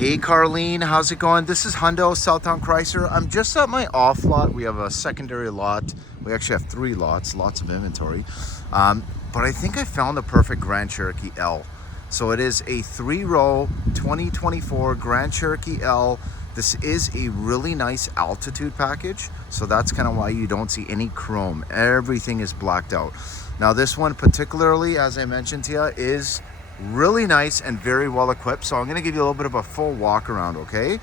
Hey Carleen, how's it going? This is Hundo Southtown Chrysler. I'm just at my off lot. We have a secondary lot. We actually have 3 lots, lots of inventory. But I think I found the perfect Grand Cherokee L. So it is a 3-row 2024 Grand Cherokee L. This is a really nice altitude package. So that's kind of why you don't see any chrome. Everything is blacked out. Now this one particularly, as I mentioned to you, is really nice and very well equipped. So I'm going to give you a little bit of a full walk around, okay?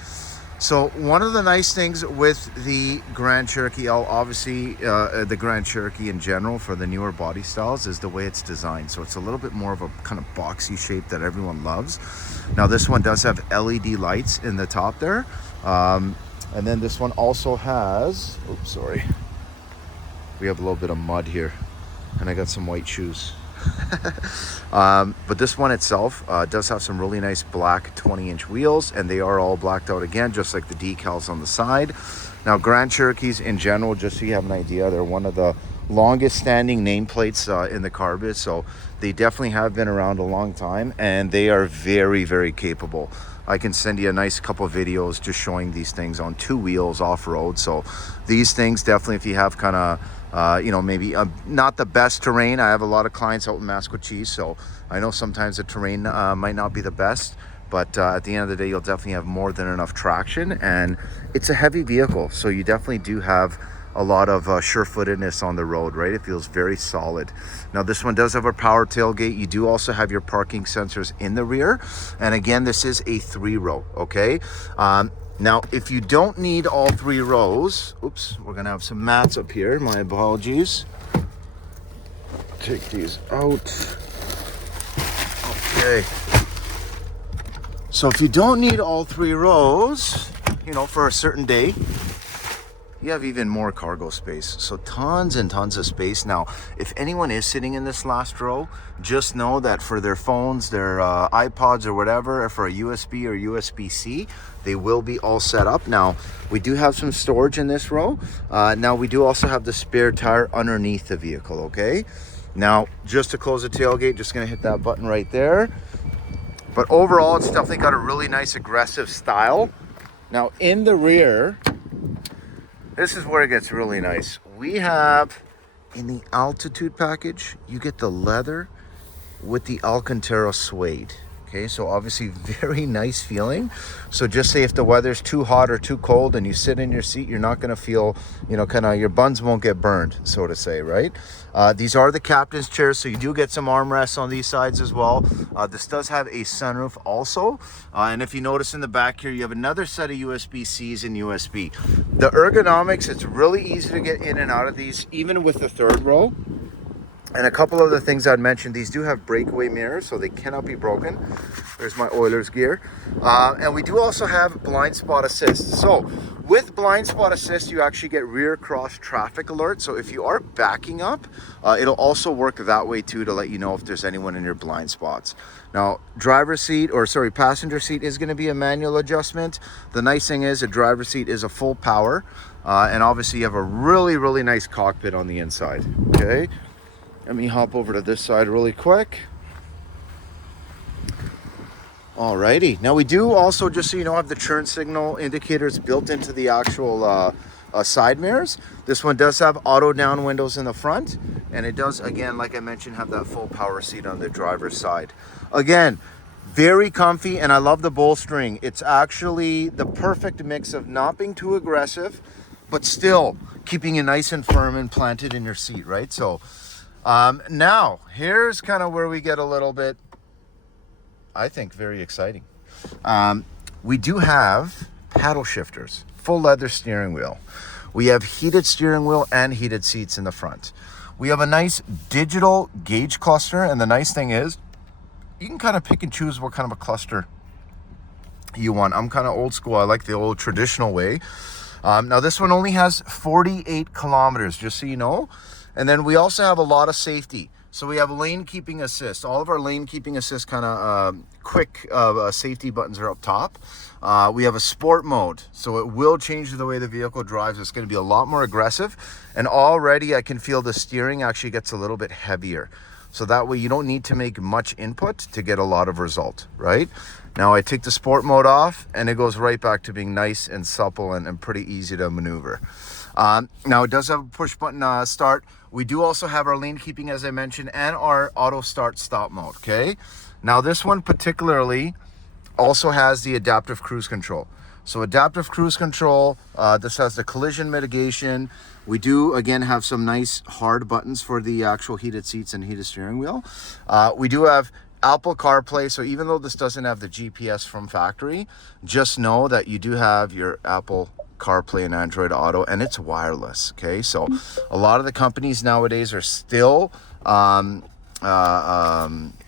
So one of the nice things with the Grand Cherokee L, obviously the Grand Cherokee in general for the newer body styles, is the way it's designed. So it's a little bit more of a kind of boxy shape that everyone loves. Now this one does have LED lights in the top there. And then this one also has, oops, sorry. We have a little bit of mud here and I got some white shoes. But this one itself does have some really nice black 20-inch wheels, and they are all blacked out again, just like the decals on the side. Now Grand Cherokees in general, just so you have an idea, they're one of the longest standing nameplates in the car biz, so they definitely have been around a long time, and they are very, very capable. I can send you a nice couple videos just showing these things on 2 wheels off-road. So these things definitely, if you have kind of maybe not the best terrain. I have a lot of clients out in Masquatchie, so I know sometimes the terrain might not be the best, but at the end of the day, you'll definitely have more than enough traction, and it's a heavy vehicle, so you definitely do have a lot of sure-footedness on the road, right? It feels very solid. Now this one does have a power tailgate. You do also have your parking sensors in the rear, and again, this is a 3-row, okay? Now, if you don't need all 3 rows, oops, we're gonna have some mats up here, my apologies. Take these out. Okay. So if you don't need all 3 rows, for a certain day, you have even more cargo space. So tons and tons of space. Now, if anyone is sitting in this last row, just know that for their phones, their iPods or whatever, for a USB or USB-C, they will be all set up. Now, we do have some storage in this row. Now, we do also have the spare tire underneath the vehicle, okay? Now, just to close the tailgate, just gonna hit that button right there. But overall, it's definitely got a really nice aggressive style. Now, in the rear, this is where it gets really nice. We have, in the altitude package, you get the leather with the Alcantara suede. Okay, so obviously very nice feeling. So just say if the weather's too hot or too cold and you sit in your seat, you're not gonna feel, your buns won't get burned, so to say, right? These are the captain's chairs, so you do get some armrests on these sides as well. This does have a sunroof also. And if you notice in the back here, you have another set of USB-Cs and USB. The ergonomics, it's really easy to get in and out of these, even with the 3rd row. And a couple of the things I'd mentioned, these do have breakaway mirrors, so they cannot be broken. There's my Oilers gear. And we do also have blind spot assist. So with blind spot assist, you actually get rear cross traffic alert. So if you are backing up, it'll also work that way too, to let you know if there's anyone in your blind spots. Now, passenger seat is going to be a manual adjustment. The nice thing is a driver's seat is a full power. And obviously you have a really, really nice cockpit on the inside, okay? Let me hop over to this side really quick. Alrighty. Now we do also, just so you know, have the turn signal indicators built into the actual side mirrors. This one does have auto down windows in the front, and it does, again, like I mentioned, have that full power seat on the driver's side. Again, very comfy, and I love the bolstering. It's actually the perfect mix of not being too aggressive, but still keeping you nice and firm and planted in your seat, right? So now, here's kind of where we get a little bit, I think, very exciting. We do have paddle shifters, full leather steering wheel. We have heated steering wheel and heated seats in the front. We have a nice digital gauge cluster, and the nice thing is, you can kind of pick and choose what kind of a cluster you want. I'm kind of old school. I like the old traditional way. Now, this one only has 48 kilometers, just so you know. And then we also have a lot of safety. So we have lane keeping assist. All of our lane keeping assist kind of quick safety buttons are up top. We have a sport mode, so it will change the way the vehicle drives. It's going to be a lot more aggressive. And already I can feel the steering actually gets a little bit heavier. So that way you don't need to make much input to get a lot of result, right? Now I take the sport mode off and it goes right back to being nice and supple and pretty easy to maneuver. Now it does have a push button start. We do also have our lane keeping, as I mentioned, and our auto start stop mode, okay? Now this one particularly also has the adaptive cruise control. So adaptive cruise control, this has the collision mitigation. We do, again, have some nice hard buttons for the actual heated seats and heated steering wheel. We do have Apple CarPlay, so even though this doesn't have the GPS from factory, just know that you do have your Apple CarPlay and Android Auto, and it's wireless, okay? So a lot of the companies nowadays are still a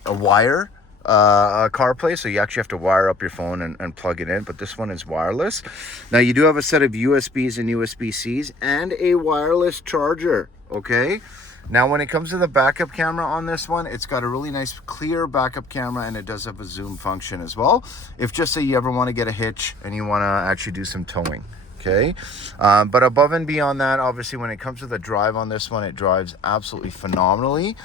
wire CarPlay, so you actually have to wire up your phone and plug it in, but this one is wireless. Now you do have a set of USBs and USB-Cs and a wireless charger, okay? Now when it comes to the backup camera on this one, it's got a really nice clear backup camera, and it does have a zoom function as well, if just say you ever want to get a hitch and you want to actually do some towing, okay? But above and beyond that, obviously when it comes to the drive on this one, it drives absolutely phenomenally.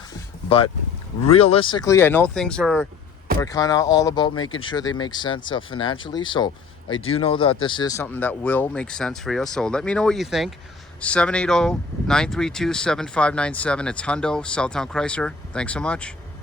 But realistically, I know things are kind of all about making sure they make sense financially, so I do know that this is something that will make sense for you. So let me know what you think. 780-932-7597. It's Hundo, Southtown Chrysler. Thanks so much.